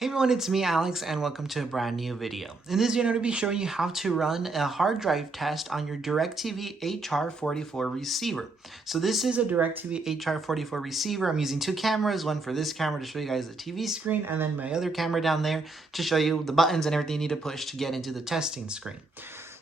Hey everyone, it's me Alex and welcome to a brand new video. In this video I'm going to be showing you how to run a hard drive test on your DIRECTV HR44 receiver. So this is a DIRECTV HR44 receiver. I'm using two cameras, one for this camera to show you guys the TV screen and then my other camera down there to show you the buttons and everything you need to push to get into the testing screen.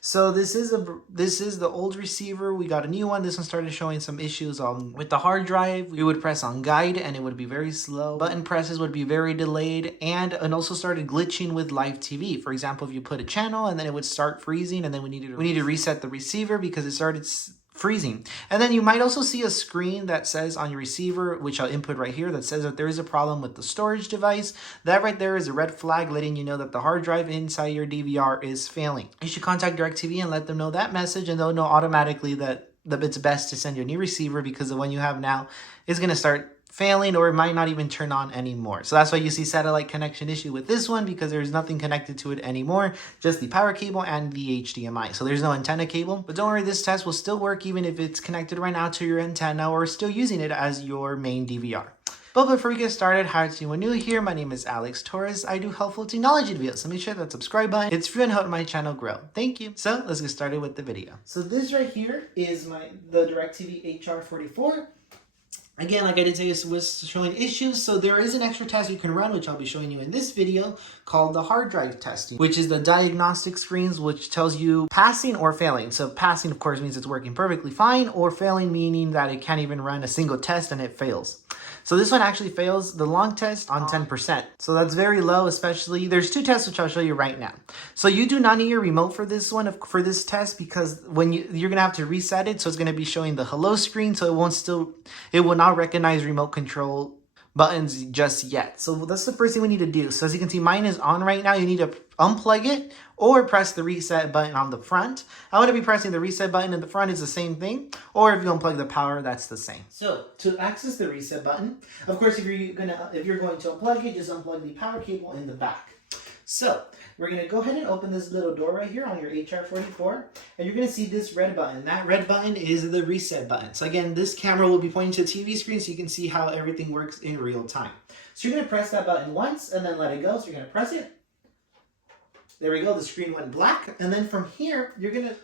So this is the old receiver. We got a new one. This one started showing some issues with the hard drive. We would press on guide and it would be very slow. Button presses would be very delayed and it also started glitching with live TV. For example, if you put a channel and then it would start freezing and then we need to reset the receiver because it started freezing. And then you might also see a screen that says on your receiver, which I'll input right here, that says that there is a problem with the storage device. That right there is a red flag letting you know that the hard drive inside your DVR is failing. You should contact DirecTV and let them know that message, and they'll know automatically that it's best to send you a new receiver because the one you have now is going to start failing or it might not even turn on anymore. So that's why you see satellite connection issue with this one, because there's nothing connected to it anymore, just the power cable and the HDMI. So there's no antenna cable, but don't worry, this test will still work even if it's connected right now to your antenna or still using it as your main DVR. But before we get started, hi to anyone new here, my name is Alex Torres. I do helpful technology videos, so make sure that subscribe button, it's free and help my channel grow. Thank you. So let's get started with the video. So this right here is the DirecTV HR44. Again, like I did say, it was showing issues, so there is an extra test you can run, which I'll be showing you in this video, called the hard drive testing, which is the diagnostic screens, which tells you passing or failing. So passing, of course, means it's working perfectly fine, or failing meaning that it can't even run a single test and it fails. So this one actually fails the long test on 10%. So that's very low, especially, there's two tests which I'll show you right now. So you do not need your remote for this one, for this test, because when you're gonna have to reset it, so it's gonna be showing the hello screen, so it will not recognize remote control buttons just yet. So that's the first thing we need to do. So as you can see, mine is on right now. You need to unplug it or press the reset button on the front. I'm going to be pressing the reset button in the front, is the same thing. Or if you unplug the power, that's the same. So to access the reset button, of course, if you're going to unplug it, just unplug the power cable in the back. So we're going to go ahead and open this little door right here on your HR44, and you're going to see this red button. That red button is the reset button. So again, this camera will be pointing to the TV screen so you can see how everything works in real time. So you're going to press that button once and then let it go. So you're going to press it. There we go, the screen went black. And then from here,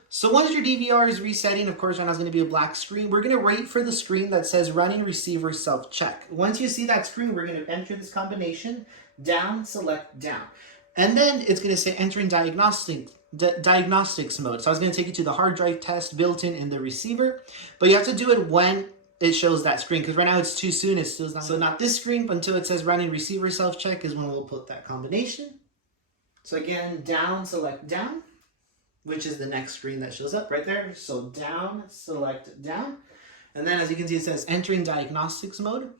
so once your DVR is resetting, of course, right now it's going to be a black screen. We're going to wait for the screen that says running receiver self-check. Once you see that screen, we're going to enter this combination, down, select, down. And then it's going to say entering Diagnostics Mode. So I was going to take you to the hard drive test built in the receiver, but you have to do it when it shows that screen, because right now it's too soon. It's still not, so not this screen, but until it says running receiver self-check is when we'll put that combination. So again, down, select down, which is the next screen that shows up right there. So down, select down. And then as you can see, it says entering Diagnostics Mode.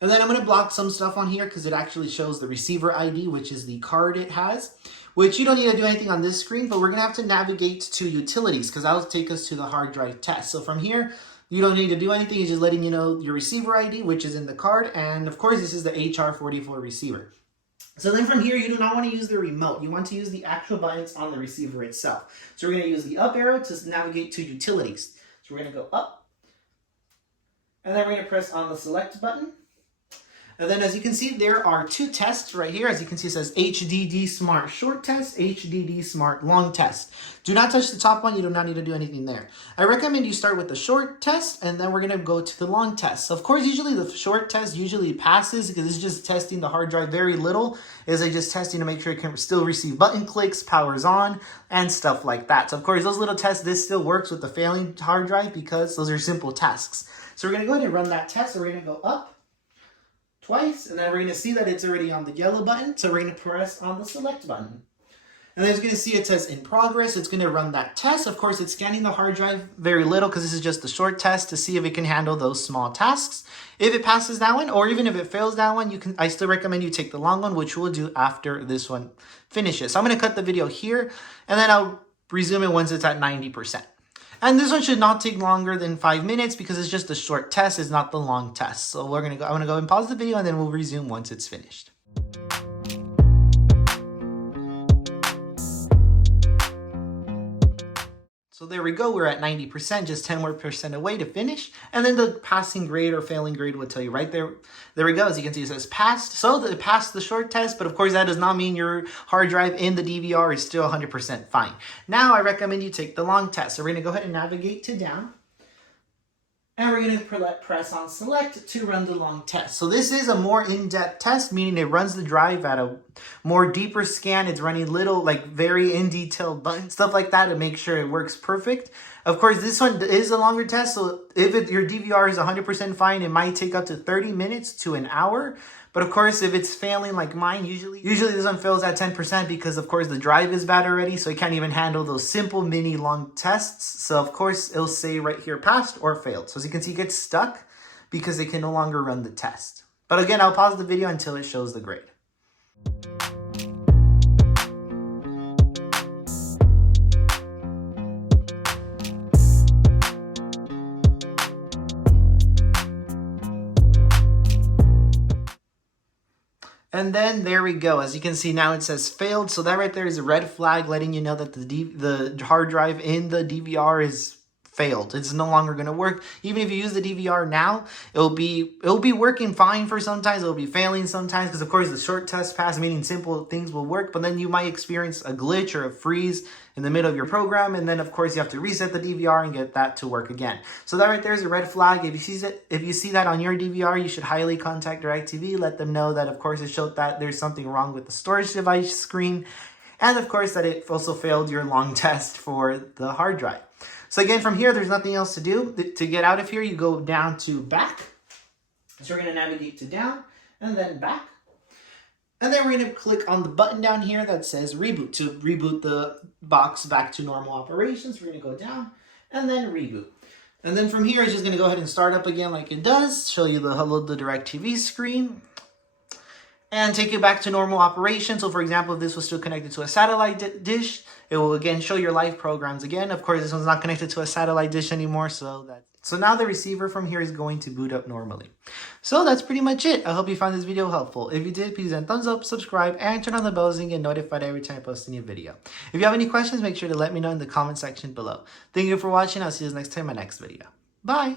And then I'm going to block some stuff on here because it actually shows the receiver ID, which is the card it has, which you don't need to do anything on this screen, but we're going to have to navigate to utilities because that'll take us to the hard drive test. So from here, you don't need to do anything. It's just letting you know your receiver ID, which is in the card. And of course, this is the HR44 receiver. So then from here, you do not want to use the remote. You want to use the actual buttons on the receiver itself. So we're going to use the up arrow to navigate to utilities. So we're going to go up. And then we're going to press on the select button. And then as you can see, there are two tests right here. As you can see, it says HDD Smart Short Test, HDD Smart Long Test. Do not touch the top one. You do not need to do anything there. I recommend you start with the short test, and then we're going to go to the long test. So of course, usually the short test usually passes because it's just testing the hard drive very little. It's just testing to make sure it can still receive button clicks, powers on, and stuff like that. So of course, those little tests, this still works with the failing hard drive because those are simple tasks. So we're going to go ahead and run that test. So we're going to go up twice, and then we're going to see that it's already on the yellow button, so we're going to press on the select button. And then it's going to see it says in progress. It's going to run that test. Of course, it's scanning the hard drive very little because this is just the short test to see if it can handle those small tasks. If it passes that one, or even if it fails that one, I still recommend you take the long one, which we'll do after this one finishes. So I'm going to cut the video here, and then I'll resume it once it's at 90%. And this one should not take longer than 5 minutes because it's just a short test, it's not the long test. So I'm gonna go and pause the video and then we'll resume once it's finished. So there we go, we're at 90%, just 10 more % away to finish. And then the passing grade or failing grade will tell you right there. There we go, as you can see it says passed. So it passed the short test, but of course that does not mean your hard drive in the DVR is still 100% fine. Now I recommend you take the long test. So we're gonna go ahead and navigate to down. And we're going to press on select to run the long test. So this is a more in-depth test, meaning it runs the drive at a more deeper scan. It's running little, like very in detail buttons, stuff like that to make sure it works perfect. Of course, this one is a longer test. So if your DVR is 100% fine, it might take up to 30 minutes to an hour. But of course, if it's failing like mine, usually this one fails at 10% because of course the drive is bad already. So it can't even handle those simple mini long tests. So of course it'll say right here, passed or failed. So as you can see, it gets stuck because it can no longer run the test. But again, I'll pause the video until it shows the grade. And then there we go. As you can see now it says failed. So that right there is a red flag letting you know that the hard drive in the DVR is failed. It's no longer going to work. Even if you use the DVR now, it'll be working fine for sometimes. It'll be failing sometimes because of course the short test pass, meaning simple things will work, but then you might experience a glitch or a freeze in the middle of your program, and then of course you have to reset the DVR and get that to work again. So that right there is a red flag. If you see that on your DVR, you should highly contact DirecTV. Let them know that of course it showed that there's something wrong with the storage device screen, and of course that it also failed your long test for the hard drive. So again, from here, there's nothing else to do. To get out of here, you go down to back. So we're going to navigate to down and then back. And then we're going to click on the button down here that says reboot to reboot the box back to normal operations. We're going to go down and then reboot. And then from here, it's just going to go ahead and start up again like it does. Show you the DirecTV screen. And take you back to normal operation. So for example, if this was still connected to a satellite dish, it will again show your live programs again. Of course, this one's not connected to a satellite dish anymore. So now the receiver from here is going to boot up normally. So that's pretty much it. I hope you found this video helpful. If you did, please then thumbs up, subscribe, and turn on the bell so you get notified every time I post a new video. If you have any questions, make sure to let me know in the comment section below. Thank you for watching. I'll see you next time in my next video. Bye.